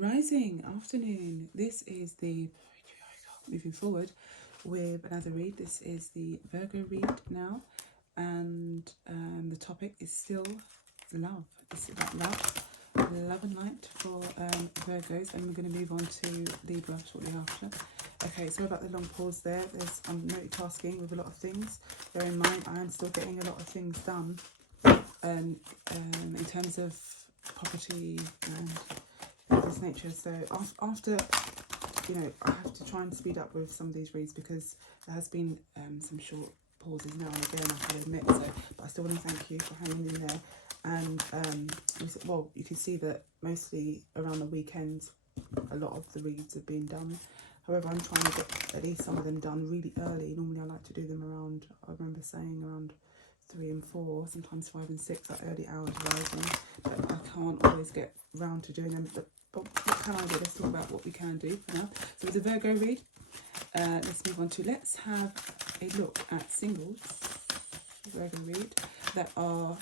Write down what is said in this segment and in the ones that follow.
Rising afternoon. This is the moving forward with another read. This is the Virgo read now, and the topic is still love. This is about love and light for Virgos, and we're going to move on to Libra shortly after. Okay, sorry about the long pause there. I'm multitasking with a lot of things. Bear in mind, I am still getting a lot of things done in terms of property and this nature. So after, I have to try and speed up with some of these reads because there has been some short pauses now and again, I have to admit. So, but I still want to thank you for hanging in there. And well, you can see that mostly around the weekends, a lot of the reads have been done. However, I'm trying to get at least some of them done really early. Normally I like to do them around, I remember saying around 3 and 4, sometimes 5 and 6, like early hours rising. But I can't always get round to doing them. But what can I do? Let's talk about what we can do for now. So with the Virgo read, let's move on to, let's have a look at singles, Virgo read, that are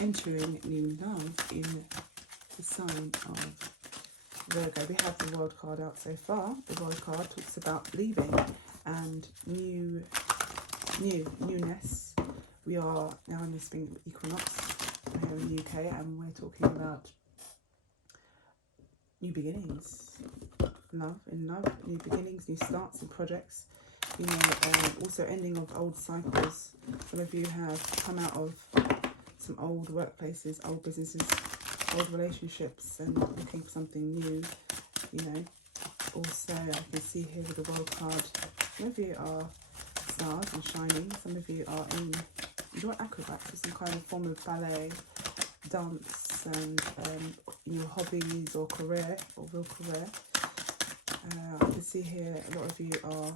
entering new love in the sign of Virgo. We have the World card out so far. The World card talks about leaving and newness. We are now in the spring equinox here in the UK, and we're talking about new beginnings, love, new beginnings, new starts and projects. Also ending of old cycles. Some of you have come out of some old workplaces, old businesses, old relationships, and looking for something new. Also I can see here with the World card, some of you are stars and shining. Some of you are you're acrobats or some kind of form of ballet, dance, and your hobbies or career or real career. I can see here a lot of you are,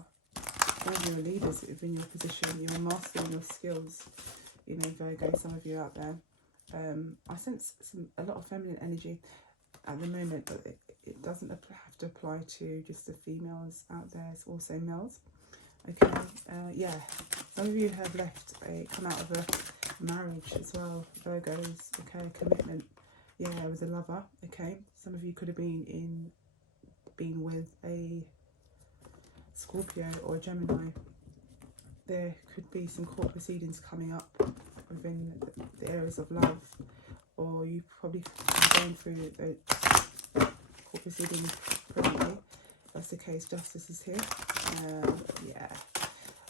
some of you are leaders within your position. You're mastering your skills. Virgo, some of you out there. I sense a lot of feminine energy at the moment, but it doesn't have to apply to just the females out there. It's also males. Okay, yeah. Some of you have come out of a marriage as well, Virgos. Okay, commitment. Yeah, with a lover. Okay, some of you could have been with a Scorpio or a Gemini. There could be some court proceedings coming up within the areas of love, or you probably going through the court proceedings currently. That's the case. Justice is here. Yeah.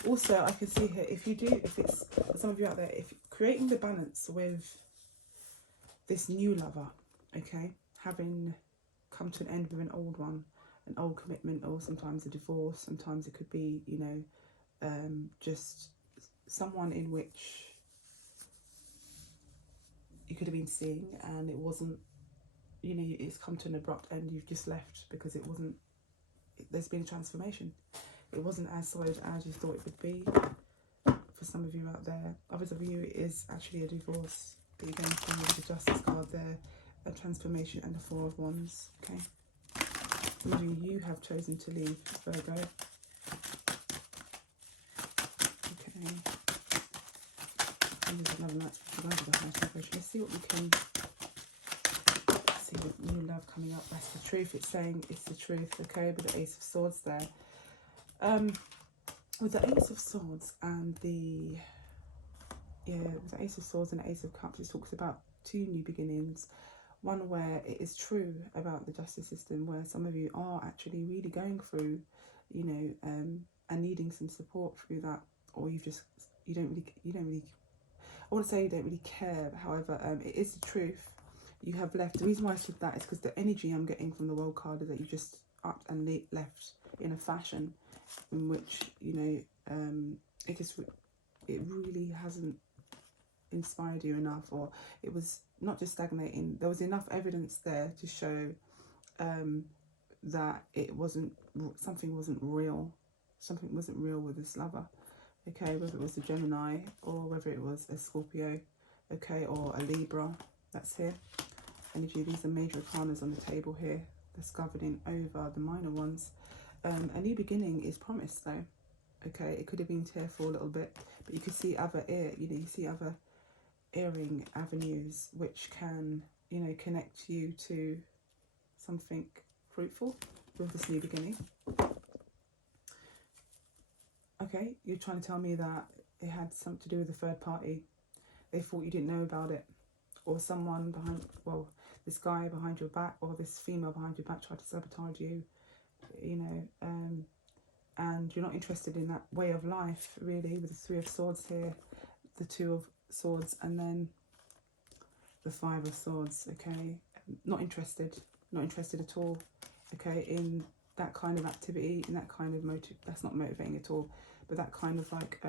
Also, I can see here, if it's some of you out there, if creating the balance with this new lover, okay, having come to an end with an old one, an old commitment, or sometimes a divorce. Sometimes it could be, just someone in which you could have been seeing and it wasn't, it's come to an abrupt end. You've just left because it wasn't, there's been a transformation. It wasn't as solid as you thought it would be. For some of you out there, others of you, it is actually a divorce that you're going through with the Justice card there, a transformation, and the Four of Wands. Okay, some of you have chosen to leave, Virgo. Okay, and there's another light for vibration. Let's see what we can see with new love coming up. That's the truth. It's saying it's the truth. Okay, with the Ace of Swords there. With the Ace of Swords and with the Ace of Swords and the Ace of Cups, it talks about two new beginnings. One where it is true about the justice system, where some of you are actually really going through, and needing some support through that, or you don't really, I wouldn't say you don't really care, but however, it is the truth. You have left. The reason why I said that is because the energy I'm getting from the World card is that you just upped and left in a fashion in which, it really hasn't inspired you enough, or it was not just stagnating. There was enough evidence there to show that something wasn't real with this lover. Okay, whether it was a Gemini or whether it was a Scorpio, okay, or a Libra. That's here energy. These are major arcanas on the table here that's governing over the minor ones. A new beginning is promised though. Okay, it could have been tearful a little bit, but you could see other earring avenues which can, connect you to something fruitful with this new beginning. Okay, you're trying to tell me that it had something to do with a third party. They thought you didn't know about it, or someone behind, well, this guy behind your back, or this female behind your back tried to sabotage you, you know, and you're not interested in that way of life, really, with the Three of Swords here, the Two of Swords, and then the Five of Swords, okay? Not interested at all, okay, in that kind of activity, in that kind of motive. That's not motivating at all, but that kind of like,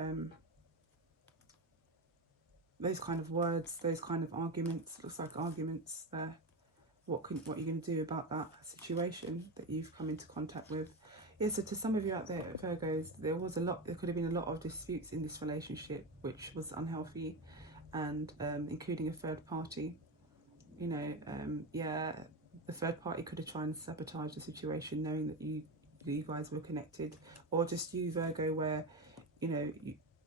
those kind of words, those kind of arguments, looks like arguments there. What are you going to do about that situation that you've come into contact with? Yeah, so to some of you out there, Virgos, there could have been a lot of disputes in this relationship, which was unhealthy, and including a third party. You know, yeah, the third party could have tried and sabotage the situation, knowing that you guys were connected, or just you, Virgo, where, you know,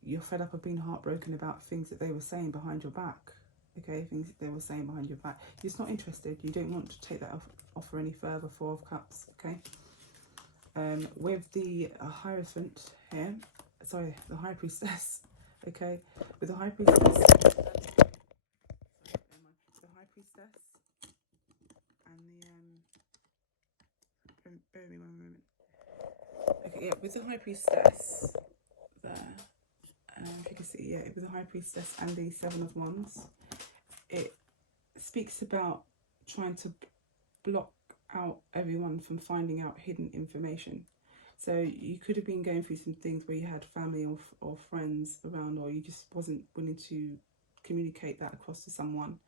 you're fed up of being heartbroken about things that they were saying behind your back. Okay, things that they were saying behind your back. You're just not interested. You don't want to take that offer any further. Four of Cups. Okay. With the Hierophant here, sorry, the High Priestess. Okay, with the High Priestess. The High Priestess and the bear with me 1 moment. Okay, yeah, with the High Priestess there. If you can see, yeah, with the High Priestess and the Seven of Wands, it speaks about trying to block out everyone from finding out hidden information. So you could have been going through some things where you had family or friends around, or you just wasn't willing to communicate that across to someone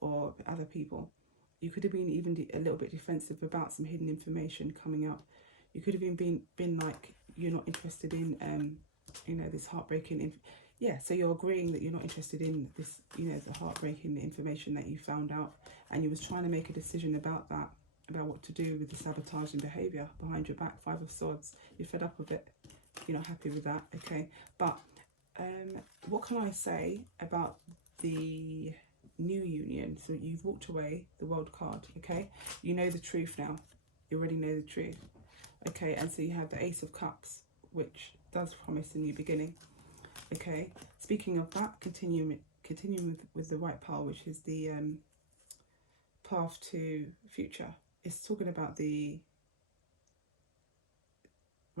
or other people. You could have been even a little bit defensive about some hidden information coming up. You could have been like, you're not interested in you know, this heartbreaking yeah, so you're agreeing that you're not interested in this, you know, the heartbreaking information that you found out, and you was trying to make a decision about that, about what to do with the sabotaging behaviour behind your back. Five of Swords. You're fed up with it. You're not happy with that, okay? But what can I say about the new union? So you've walked away, the World card, okay? You know the truth now. You already know the truth, okay? And so you have the Ace of Cups, which does promise a new beginning. Okay, speaking of that, continuing with the White Pearl, which is the path to future. It's talking about when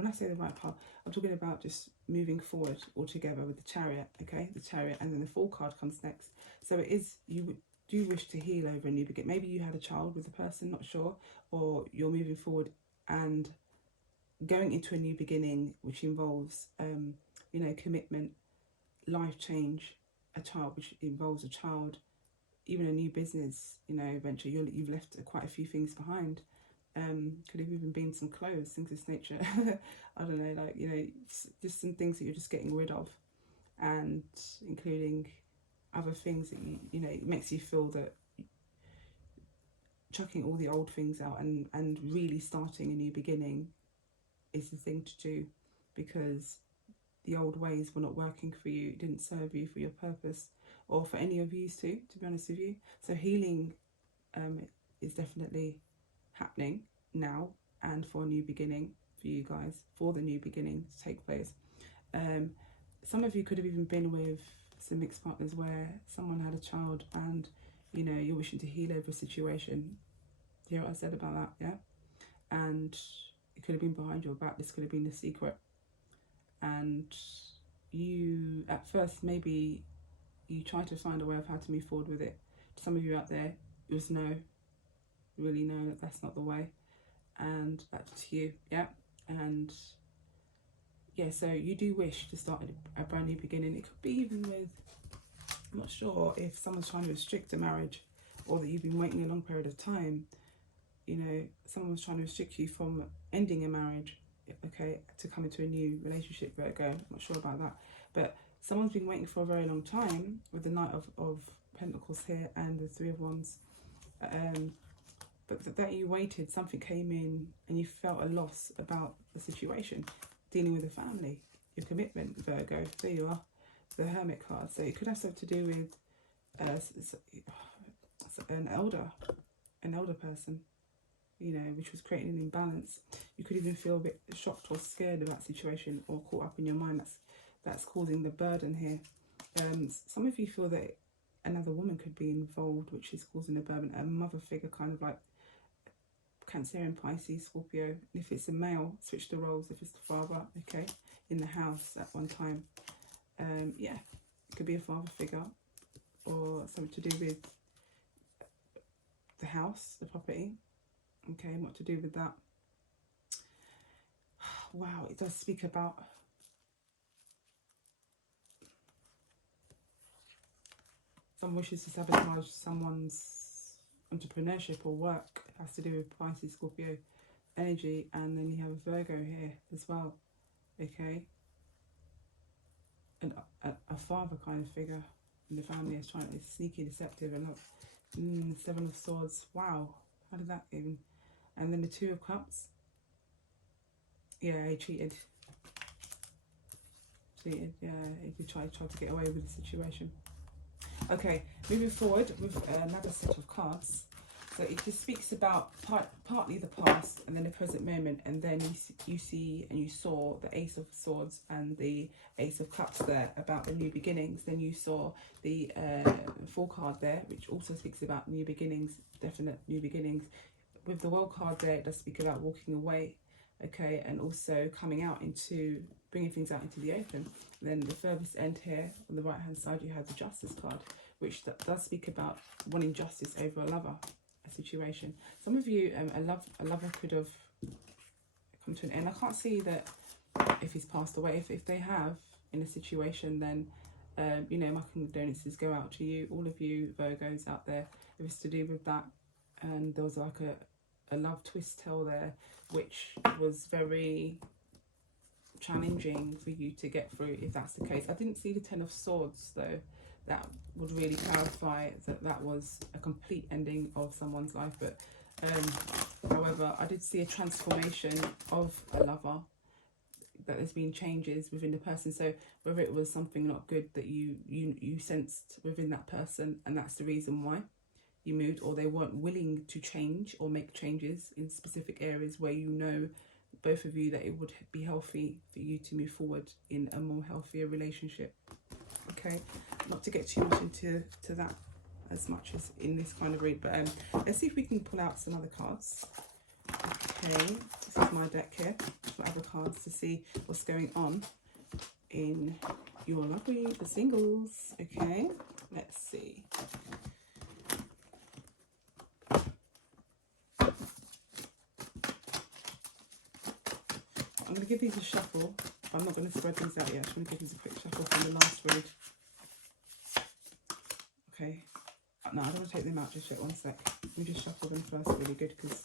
I say the White Pearl, I'm talking about just moving forward altogether with the Chariot, okay? The Chariot, and then the Fool card comes next. So it is, you do wish to heal over a new beginning. Maybe you had a child with the person, not sure, or you're moving forward and going into a new beginning, which involves, you know, commitment, life change, a child, which involves a child, even a new business, you know, venture. You've left quite a few things behind. Could have even been some clothes, things of this nature. I don't know, like, you know, just some things that you're just getting rid of, and including other things that you know, it makes you feel that chucking all the old things out and really starting a new beginning is the thing to do, because the old ways were not working for you. It didn't serve you for your purpose, or for any of you too, to be honest with you. So healing is definitely happening now, and for a new beginning for you guys, for the new beginning to take place. Some of you could have even been with some mixed partners where someone had a child, and, you know, you're wishing to heal over a situation. You hear what I said about that? Yeah. And it could have been behind your back. This could have been the secret. And you, at first, maybe you try to find a way of how to move forward with it. Some of you out there, it was no, really no, that's not the way, and that's you, yeah. And yeah, so you do wish to start a brand new beginning. It could be even with, I'm not sure if someone's trying to restrict a marriage, or that you've been waiting a long period of time. You know, someone's trying to restrict you from ending a marriage, okay, to come into a new relationship, Virgo. I'm not sure about that, but someone's been waiting for a very long time with the Knight of Pentacles here and the Three of Wands. But that you waited, something came in and you felt a loss about the situation, dealing with the family, your commitment, Virgo. There you are, the Hermit card. So it could have something to do with an elder person. you know, which was creating an imbalance. You could even feel a bit shocked or scared of that situation, or caught up in your mind. That's causing the burden here. Some of you feel that another woman could be involved, which is causing a burden. A mother figure, kind of like Cancerian, Pisces, Scorpio. If it's a male, switch the roles. If it's the father, okay, in the house at one time. Yeah, it could be a father figure, or something to do with the house, the property, okay, and what to do with that. Wow, it does speak about someone wishes to sabotage someone's entrepreneurship or work. It has to do with Pisces, Scorpio energy, and then you have a Virgo here as well, okay, and a father kind of figure in the family is trying to be sneaky, deceptive, and look, 7 of Swords. Wow, how did that even? And then the 2 of Cups. Yeah, he cheated. Yeah, he tried to get away with the situation. Okay, moving forward with another set of cards. So it just speaks about partly the past and then the present moment, and then you see and you saw the Ace of Swords and the Ace of Cups there about the new beginnings. Then you saw the Fool card there, which also speaks about new beginnings, definite new beginnings. With the World card there, it does speak about walking away, okay, and also coming out into, bringing things out into the open. And then the furthest end here on the right hand side, you have the Justice card, which does speak about wanting justice over a lover, a situation. Some of you, a lover could have come to an end. I can't see that if he's passed away. If they have in a situation, then you know, my condolences go out to you, all of you Virgos out there, if it's to do with that. And there was like a love twist tale there, which was very challenging for you to get through, if that's the case. I didn't see the 10 of Swords though. That would really clarify that that was a complete ending of someone's life. But however, I did see a transformation of a lover, that there's been changes within the person. So whether it was something not good that you sensed within that person, and that's the reason why you moved, or they weren't willing to change or make changes in specific areas where you know, both of you, that it would be healthy for you to move forward in a more healthier relationship. Okay, not to get too much into that as much as in this kind of read, but let's see if we can pull out some other cards. Okay, this is my deck here for other cards to see what's going on in your love read for singles. Okay, let's see. I'm going to give these a shuffle. I'm not going to spread these out yet. I'm going to give these a quick shuffle from the last read. Okay. No, I don't want to take them out just yet. One sec. Let me just shuffle them first really good, because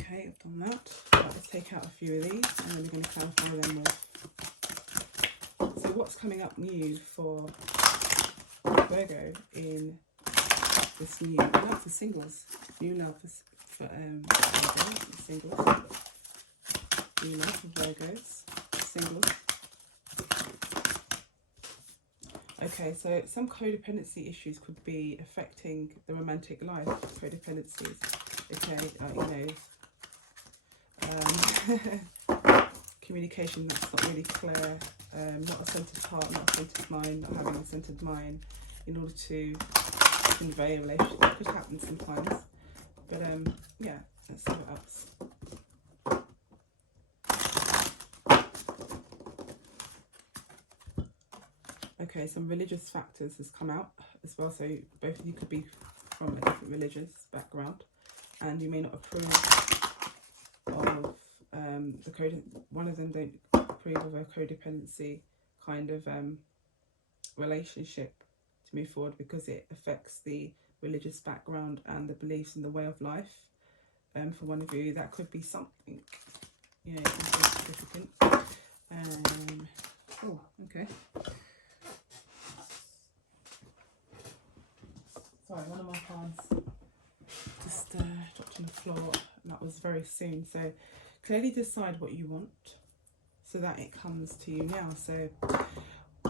okay, I've done that. Right, let's take out a few of these, and then we're going to clarify them with. So what's coming up new for Virgo in this new, that's the singles, new love for Virgo, singles, new love for Virgos, singles. Okay, so some codependency issues could be affecting the romantic life, codependencies, okay, you know, communication that's not really clear, not a centered heart, not a centered mind, not having a centered mind in order to convey a relationship. It could happen sometimes, but yeah, let's see what else. Okay, some religious factors has come out as well, so both of you could be from a different religious background, and you may not approve of the code. One of them don't approve of a codependency kind of relationship to move forward, because it affects the religious background and the beliefs and the way of life. For one of you, that could be something, yeah, significant. Oh, okay. Sorry, one of my cards just dropped on the floor, and that was very soon. So clearly decide what you want so that it comes to you now. So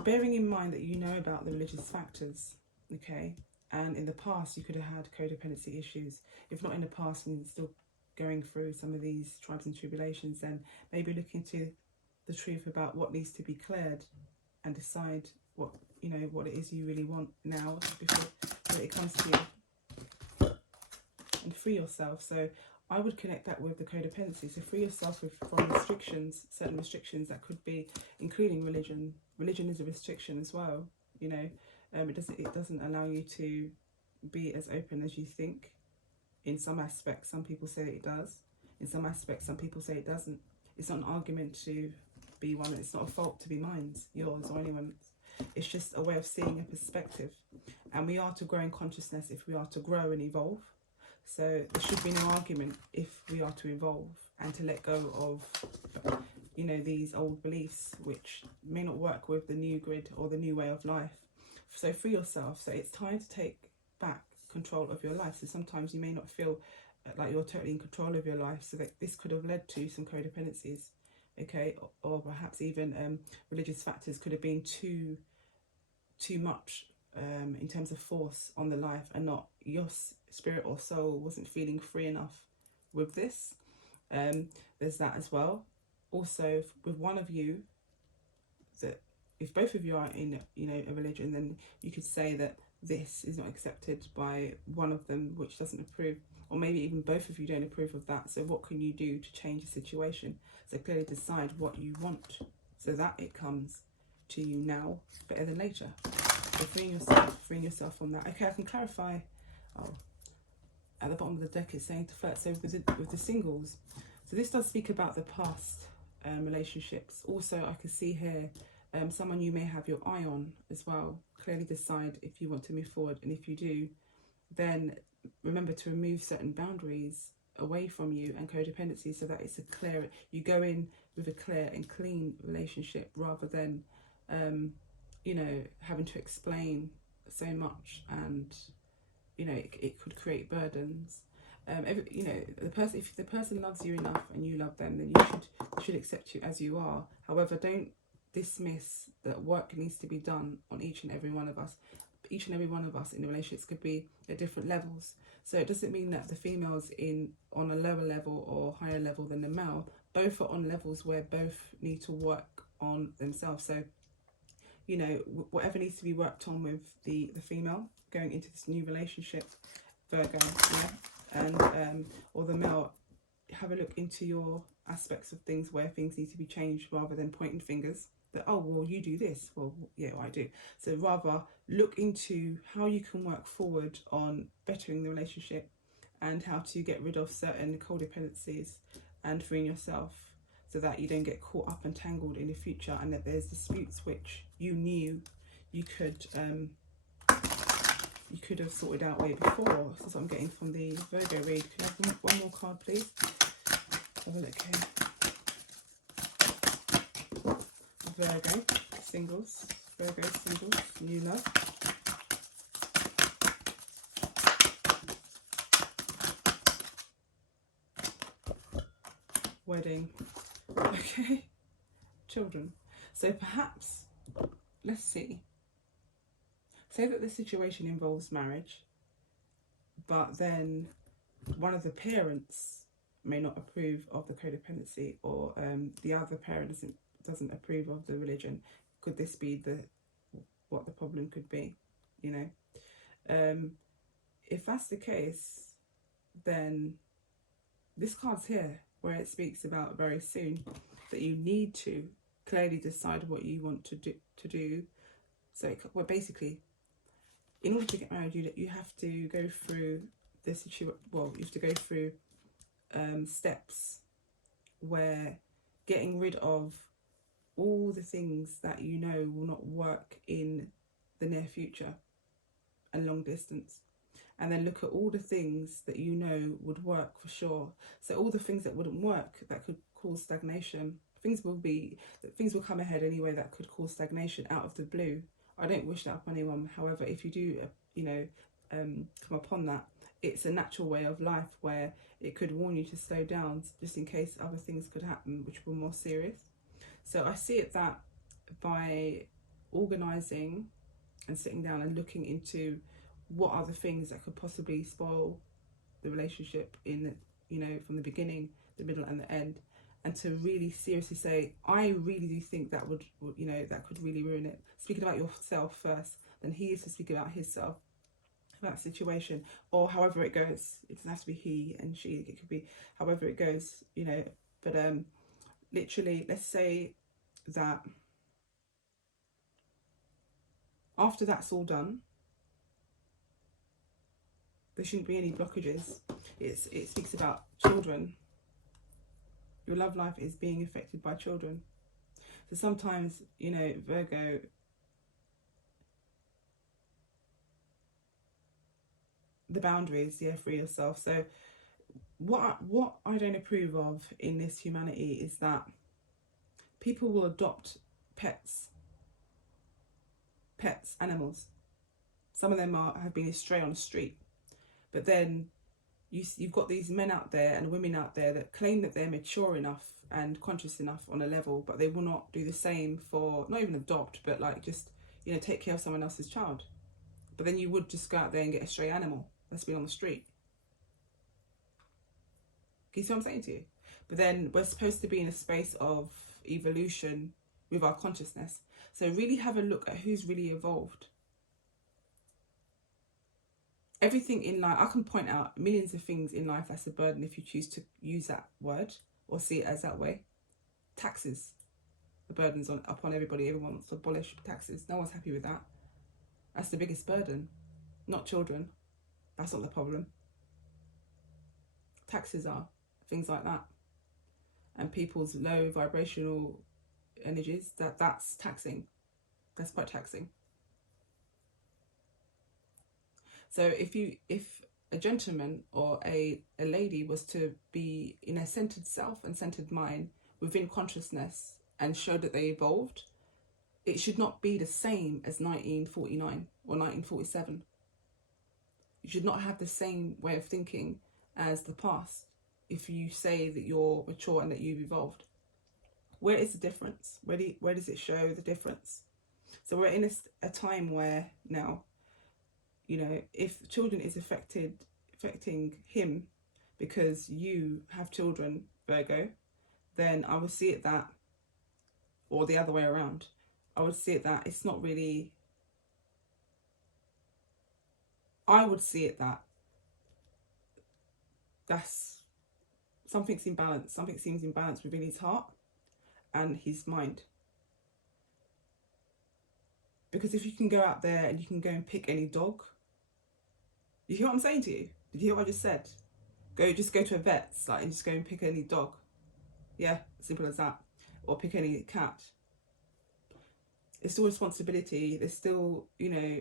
bearing in mind that you know about the religious factors, okay, and in the past you could have had codependency issues. If not in the past and still going through some of these trials and tribulations, then maybe look into the truth about what needs to be cleared and decide what, you know, what it is you really want now before it comes to you, and free yourself. So I would connect that with the codependency. So free yourself from restrictions, certain restrictions that could be, including religion. Religion is a restriction as well, you know. It doesn't allow you to be as open as you think. In some aspects, some people say it does. In some aspects, some people say it doesn't. It's not an argument to be one. It's not a fault to be mine, yours, or anyone's. It's just a way of seeing a perspective. And we are to grow in consciousness if we are to grow and evolve. So there should be no argument if we are to evolve and to let go of, you know, these old beliefs which may not work with the new grid or the new way of life. So free yourself. So it's time to take back control of your life. So sometimes you may not feel like you're totally in control of your life, so that this could have led to some codependencies, okay, or perhaps even religious factors could have been too much in terms of force on the life, and not your spirit or soul wasn't feeling free enough with this. There's that as well. Also, with one of you, that if both of you are in, you know, a religion, then you could say that this is not accepted by one of them, which doesn't approve, or maybe even both of you don't approve of that. So what can you do to change the situation? So clearly decide what you want, so that it comes to you now better than later. So freeing yourself from that. Okay, I can clarify. Oh, at the bottom of the deck it's saying to flirt. So with the singles, so this does speak about the past relationships. Also, I can see here someone you may have your eye on as well. Clearly decide if you want to move forward, and if you do, then remember to remove certain boundaries away from you and codependency, so that it's a clear, you go in with a clear and clean relationship, rather than you know, having to explain so much, and you know, it could create burdens. You know, if the person loves you enough and you love them, then you should accept you as you are. However, don't dismiss that work needs to be done on each and every one of us. Each and every one of us in relationships could be at different levels. So it doesn't mean that the female's on a lower level or higher level than the male. Both are on levels where both need to work on themselves. So, you know, whatever needs to be worked on with the female going into this new relationship, Virgo, yeah, and or the male, have a look into your aspects of things where things need to be changed, rather than pointing fingers that, oh, well, you do this, well, yeah, I do. So rather look into how you can work forward on bettering the relationship, and how to get rid of certain codependencies and freeing yourself, so that you don't get caught up and tangled in the future, and that there's disputes which you knew you could have sorted out way before. This is what I'm getting from the Virgo read. Can I have one more card, please? Have a look here. Virgo singles, new love. Wedding. Okay. Children. So perhaps, let's see. Say that the situation involves marriage, but then one of the parents may not approve of the codependency, or the other parent doesn't approve of the religion. Could this be what the problem could be? You know, if that's the case, then this card's here where it speaks about very soon that you need to clearly decide what you want to do. So well, basically, in order to get married, you have to go through the situation. Well, you have to go through steps where getting rid of all the things that you know will not work in the near future and long distance, and then look at all the things that you know would work for sure. So all the things that wouldn't work, that could cause stagnation, things will come ahead anyway that could cause stagnation out of the blue. I don't wish that upon anyone. However, if you do come upon that, it's a natural way of life where it could warn you to slow down, just in case other things could happen which were more serious. So I see it that by organising and sitting down and looking into what are the things that could possibly spoil the relationship in, you know, from the beginning, the middle and the end, and to really seriously say, I really do think that would, you know, that could really ruin it. Speaking about yourself first, then he is to speak about himself, about the situation, or however it goes. It doesn't have to be he and she, it could be however it goes, you know. But literally, let's say that after that's all done, there shouldn't be any blockages. It speaks about children. Your love life is being affected by children. So sometimes, you know, Virgo, the boundaries, yeah, for yourself. So what I don't approve of in this humanity is that people will adopt pets, animals. Some of them have been astray on the street. But then you've got these men out there and women out there that claim that they're mature enough and conscious enough on a level, but they will not do the same for, not even adopt, but like just, you know, take care of someone else's child. But then you would just go out there and get a stray animal that's been on the street. Can you see what I'm saying to you? But then we're supposed to be in a space of evolution with our consciousness. So really have a look at who's really evolved. Everything in life, I can point out millions of things in life that's a burden if you choose to use that word or see it as that way. Taxes, the burdens upon everybody. Everyone wants to abolish taxes. No one's happy with that. That's the biggest burden, not children. That's not the problem. Taxes are things like that, and people's low vibrational energies. That's taxing. That's quite taxing. So if a gentleman or a lady was to be in a centered self and centered mind within consciousness and show that they evolved, it should not be the same as 1949 or 1947. You should not have the same way of thinking as the past if you say that you're mature and that you've evolved. Where is the difference? Where does it show the difference? So we're in a time where now, you know, if children is affecting him because you have children, Virgo, then I would see it that, or the other way around, I would see it that it's not really, I would see it that that's, something's imbalanced, something seems imbalanced within his heart and his mind. Because if you can go out there and you can go and pick any dog, you hear what I'm saying to you? Did you hear what I just said? Just go to a vet's, like, and just go and pick any dog. Yeah, simple as that. Or pick any cat. It's still responsibility. There's still, you know,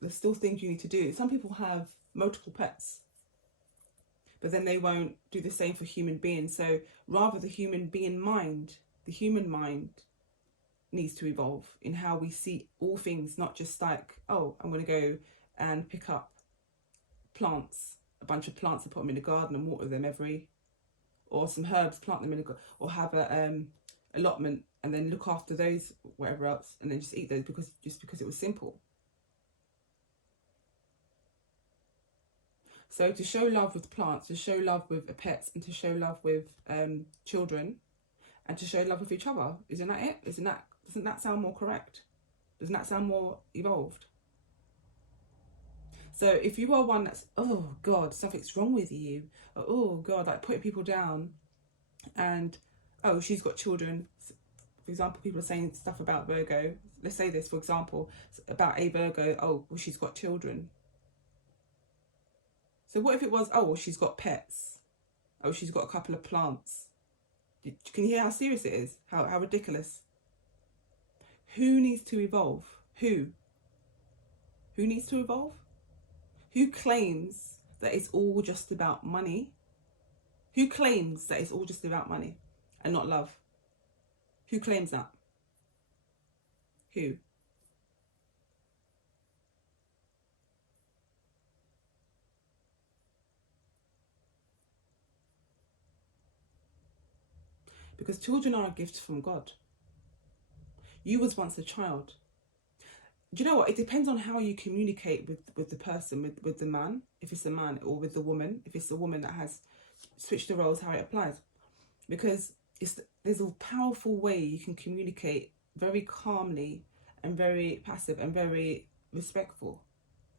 there's still things you need to do. Some people have multiple pets, but then they won't do the same for human beings. So rather the human mind needs to evolve in how we see all things, not just like, oh, I'm going to go and pick up plants, a bunch of plants and put them in the garden and water them or some herbs, plant them in the garden, or have a allotment and then look after those, whatever else, and then just eat those because it was simple. So to show love with plants, to show love with pets, and to show love with children, and to show love with each other, isn't that it? Doesn't that sound more correct? Doesn't that sound more evolved? So if you are one that's, oh God, something's wrong with you, or, oh God, like putting people down, and oh, she's got children. For example, people are saying stuff about Virgo. Let's say this, for example, about a Virgo, oh, well, she's got children. So what if it was, oh, well, she's got pets. Oh, she's got a couple of plants. Can you hear how serious it is? How ridiculous? Who needs to evolve? Who? Who needs to evolve? Who claims that it's all just about money? Who claims that it's all just about money and not love? Who claims that? Who? Because children are a gift from God. You was once a child. do you know what? It depends on how you communicate with the person, with the man, if it's a man, or with the woman, if it's a woman that has switched the roles, how it applies. Because there's a powerful way you can communicate very calmly and very passive and very respectful,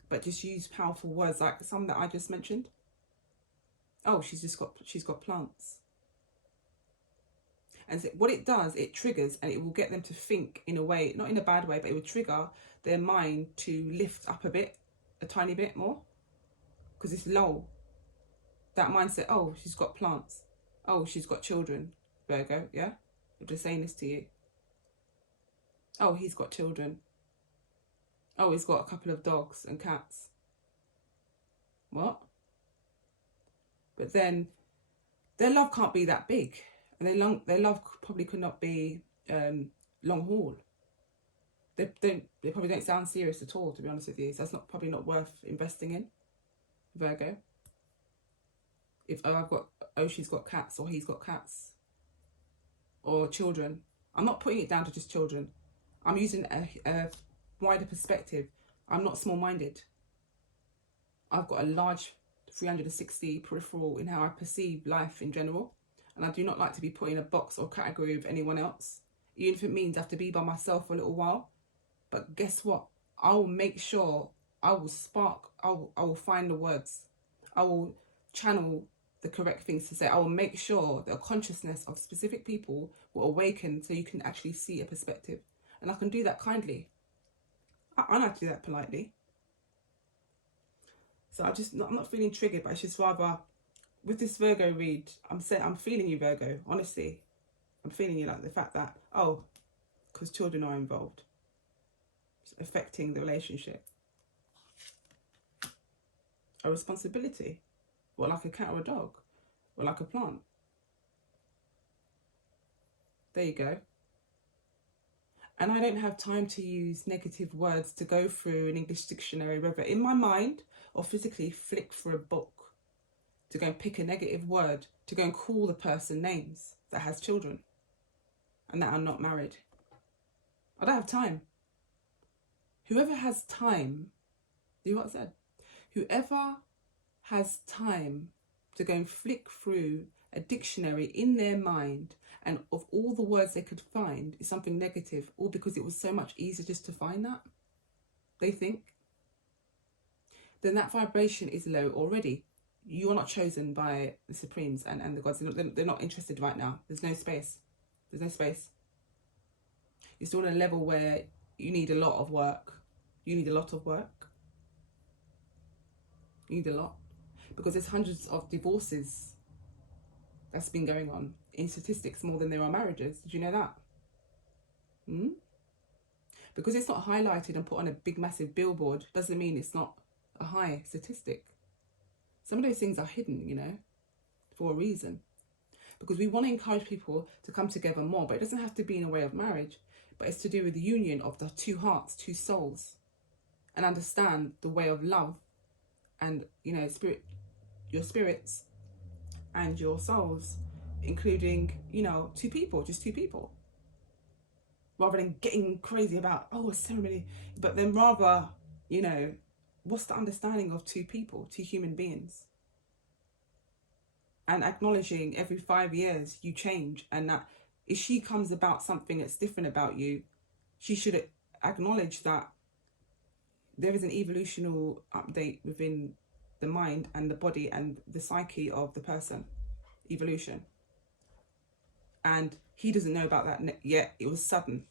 but just use powerful words like some that I just mentioned. Oh, she's got plants. And so what it does, it triggers, and it will get them to think in a way, not in a bad way, but it will trigger their mind to lift up a tiny bit more, because it's low. That mindset, oh, she's got plants. Oh, she's got children. Virgo, yeah? I'm just saying this to you. Oh, he's got children. Oh, he's got a couple of dogs and cats. What? But then their love can't be that big. And their love probably could not be long haul. They probably don't sound serious at all, to be honest with you. So that's probably not worth investing in, Virgo. If she's got cats, or he's got cats, or children. I'm not putting it down to just children. I'm using a wider perspective. I'm not small-minded. I've got a large 360 peripheral in how I perceive life in general. And I do not like to be put in a box or category of anyone else, even if it means I have to be by myself for a little while. But guess what? I will make sure I will find the words. I will channel the correct things to say. I will make sure the consciousness of specific people will awaken so you can actually see a perspective. And I can do that kindly. I know how to do that politely. So I'm not feeling triggered, but it's just rather, with this Virgo read, I'm feeling you, Virgo, honestly. I'm feeling you, like the fact that, oh, because children are involved. It's affecting the relationship. A responsibility. What, like a cat or a dog? Or like a plant? There you go. And I don't have time to use negative words to go through an English dictionary, whether in my mind or physically flick for a book, to go and pick a negative word, to go and call the person names that has children and that are not married. I don't have time. Whoever has time, do you know what I said? Whoever has time to go and flick through a dictionary in their mind, and of all the words they could find is something negative, all because it was so much easier just to find that, they think, then that vibration is low already. You are not chosen by the Supremes and the gods. They're not interested right now. There's no space. There's no space. You're still on a level where you need a lot of work. You need a lot of work. You need a lot. Because there's hundreds of divorces that's been going on in statistics, more than there are marriages. Did you know that? Because it's not highlighted and put on a big massive billboard doesn't mean it's not a high statistic. Some of those things are hidden, you know, for a reason. Because we want to encourage people to come together more, but it doesn't have to be in a way of marriage, but it's to do with the union of the two hearts, two souls, and understand the way of love and, you know, your spirits and your souls, including, you know, two people, just two people. Rather than getting crazy about, oh, a ceremony, but then rather, you know, what's the understanding of two people, two human beings? And acknowledging every 5 years you change, and that if she comes about something that's different about you, she should acknowledge that there is an evolutional update within the mind and the body and the psyche of the person. Evolution. And he doesn't know about that yet. It was sudden.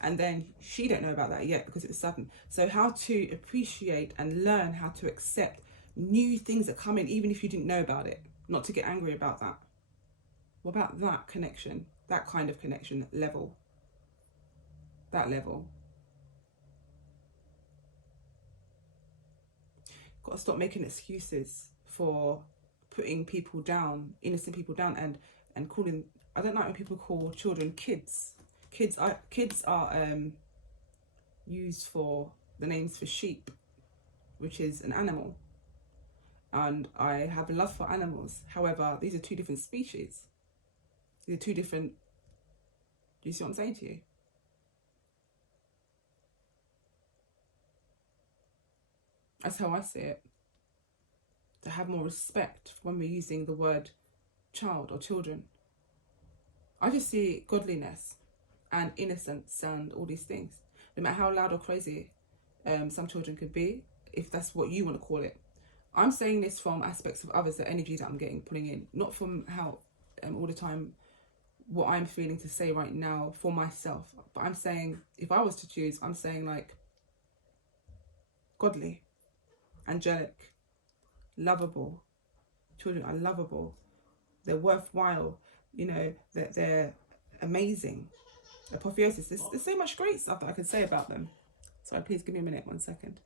And then she don't know about that yet because it was sudden. So how to appreciate and learn how to accept new things that come in, even if you didn't know about it. Not to get angry about that. What about that connection? That kind of connection level. That level. Got to stop making excuses for putting people down, innocent people down, and calling. I don't like when people call children kids. Kids are used for the names for sheep, which is an animal. And I have a love for animals. However, these are two different species. These are two different. Do you see what I'm saying to you? That's how I see it. To have more respect when we're using the word child or children. I just see godliness and innocence and all these things. No matter how loud or crazy some children could be, if that's what you want to call it. I'm saying this from aspects of others, the energy that I'm pulling in, not from how all the time what I'm feeling to say right now for myself. But I'm saying, if I was to choose, I'm saying like godly, angelic, lovable. Children are lovable. They're worthwhile. You know, they're amazing. Apotheosis. There's so much great stuff that I can say about them. Sorry, please give me a minute, 1 second.